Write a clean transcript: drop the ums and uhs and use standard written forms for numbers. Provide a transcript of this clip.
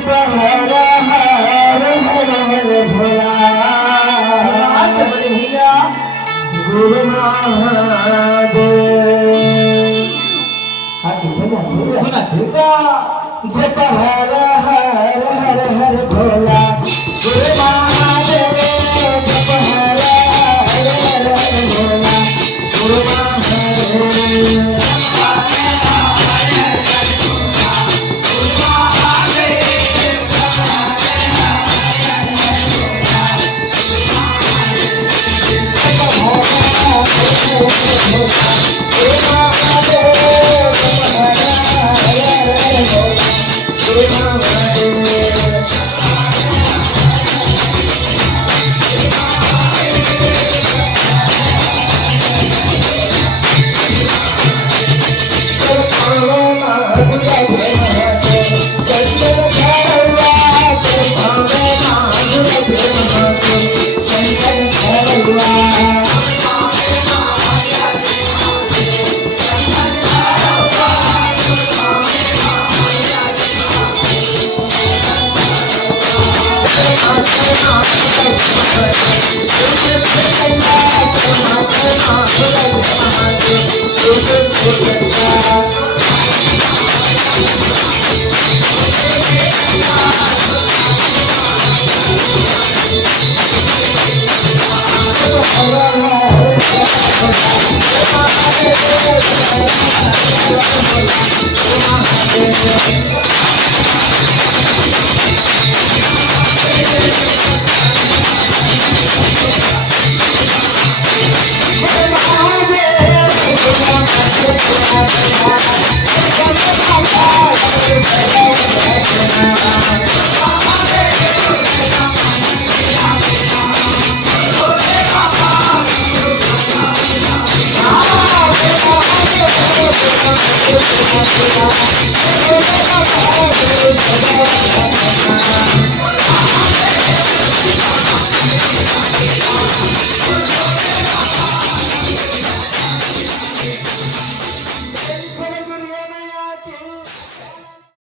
हर हर हर हर भोला भैया गुरु महादेव सुना जप हर हर हर हर भोला गुरु महादेव जप हर हर हर हर भोला गुरु महादेव Thank you.